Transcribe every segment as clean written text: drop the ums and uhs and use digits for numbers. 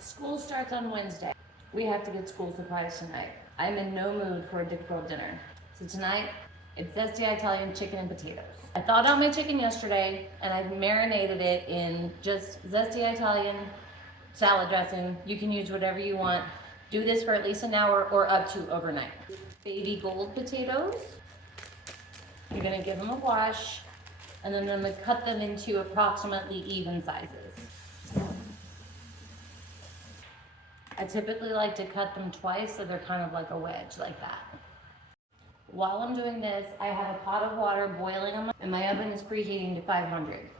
School starts on Wednesday. We have to get school supplies tonight. I'm in no mood for a difficult dinner. So tonight, it's Zesty Italian chicken and potatoes. I thawed out my chicken yesterday and I marinated it in just Zesty Italian salad dressing. You can use whatever you want. Do this for at least an hour or up to overnight. Baby gold potatoes. You're gonna give them a wash and then I'm gonna cut them into approximately even sizes. I typically like to cut them twice so they're kind of like a wedge like that. While I'm doing this, I have a pot of water boiling and my oven is preheating to 500.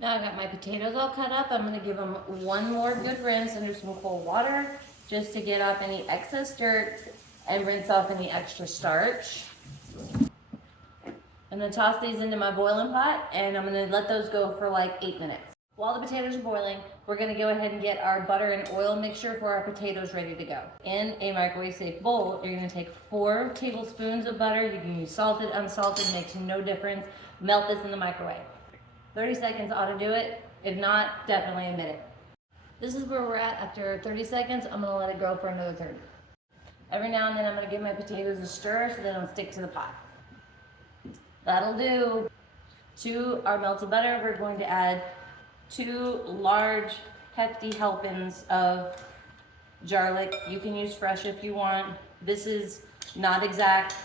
Now I've got my potatoes all cut up. I'm gonna give them one more good rinse under some cold water just to get off any excess dirt and rinse off any extra starch. I'm gonna toss these into my boiling pot and I'm gonna let those go for like 8 minutes. While the potatoes are boiling, we're gonna go ahead and get our butter and oil mixture for our potatoes ready to go. In a microwave safe bowl, you're gonna take 4 tablespoons of butter. You can use salted, unsalted, makes no difference. Melt this in the microwave. 30 seconds ought to do it. If not, definitely a minute. This is where we're at after 30 seconds. I'm gonna let it go for another 30. Every now and then I'm gonna give my potatoes a stir so they don't stick to the pot. That'll do. To our melted butter, we're going to add 2 large, hefty helpings of garlic. You can use fresh if you want. This is not exact.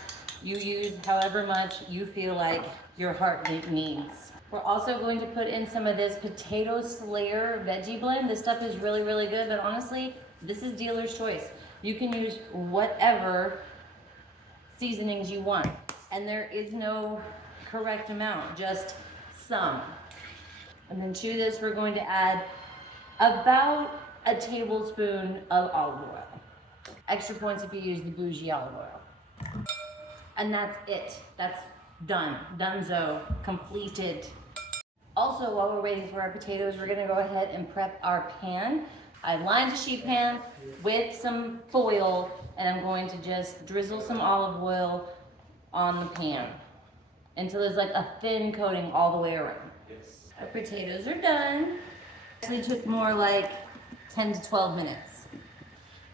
You use however much you feel like your heart needs. We're also going to put in some of this Potato Slayer veggie blend. This stuff is really, really good, but honestly, this is dealer's choice. You can use whatever seasonings you want. And there is no correct amount, just some. And then to this, we're going to add about a tablespoon of olive oil. Extra points if you use the bougie olive oil. And that's it. That's done. Donezo. Completed. Also, while we're waiting for our potatoes, we're gonna go ahead and prep our pan. I lined a sheet pan with some foil, and I'm going to just drizzle some olive oil on the pan until there's like a thin coating all the way around. Our potatoes are done. Actually took more like 10 to 12 minutes.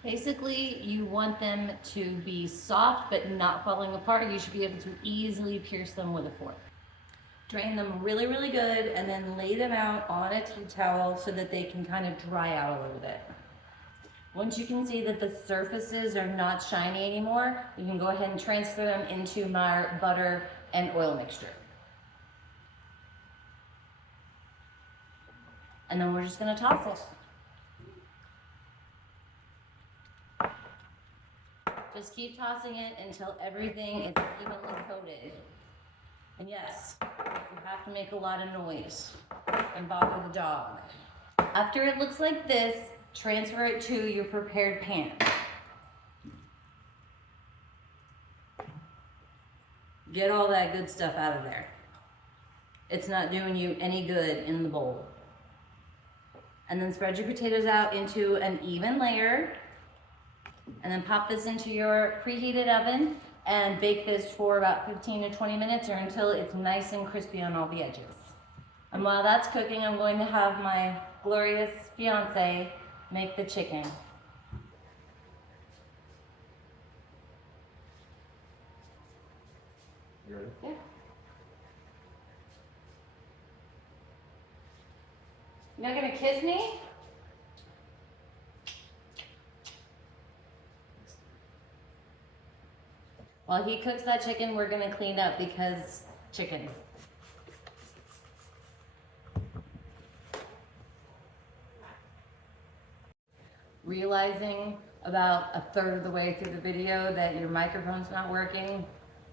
Basically, you want them to be soft but not falling apart. You should be able to easily pierce them with a fork. Drain them really, really good and then lay them out on a tea towel so that they can kind of dry out a little bit. Once you can see that the surfaces are not shiny anymore, you can go ahead and transfer them into my butter and oil mixture. And then we're just gonna toss it. Just keep tossing it until everything is evenly coated. And yes, you have to make a lot of noise and bother the dog. After it looks like this, transfer it to your prepared pan. Get all that good stuff out of there. It's not doing you any good in the bowl. And then spread your potatoes out into an even layer. And then pop this into your preheated oven and bake this for about 15 to 20 minutes or until it's nice and crispy on all the edges. And while that's cooking, I'm going to have my glorious fiance make the chicken. You ready? Yeah. You're not gonna kiss me? While he cooks that chicken, we're gonna clean up because chicken. Realizing about a third of the way through the video that your microphone's not working.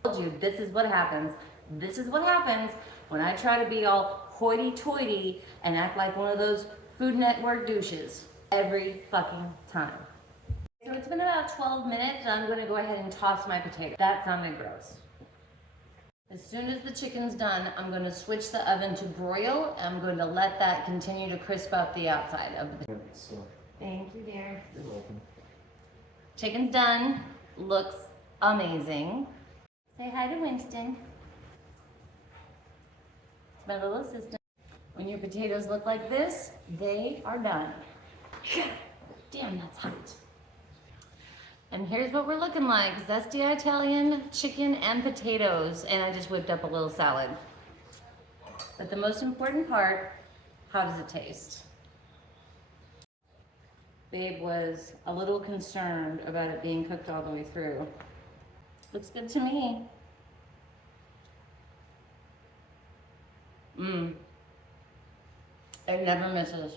I told you, this is what happens. This is what happens when I try to be all hoity-toity and act like one of those Food Network douches every fucking time. So it's been about 12 minutes and I'm gonna go ahead and toss my potato. That sounded gross. As soon as the chicken's done, I'm gonna switch the oven to broil. I'm going to let that continue to crisp up the outside of the potato. Thank you, dear. You're welcome. Chicken's done. Looks amazing. Say hi to Winston. It's my little assistant. When your potatoes look like this, they are done. Damn, that's hot. And here's what we're looking like. Zesty Italian chicken and potatoes. And I just whipped up a little salad. But the most important part, how does it taste? Babe was a little concerned about it being cooked all the way through. Looks good to me. It never misses.